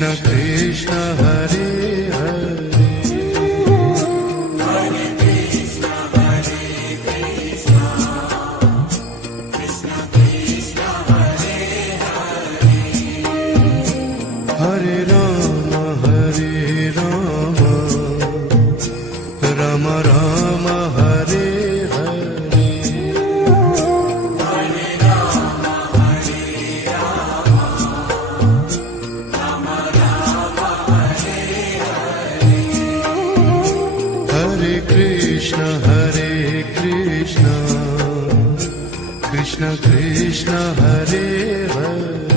Krishna Krishna Hare Hare Hare Krishna Krishna Krishna Hare Hare Hare Ram Ram Ram Hare Hare Hare Ram Ram Ram Hare Hare Hare Krishna Krishna Krishna Krishna Hare Hare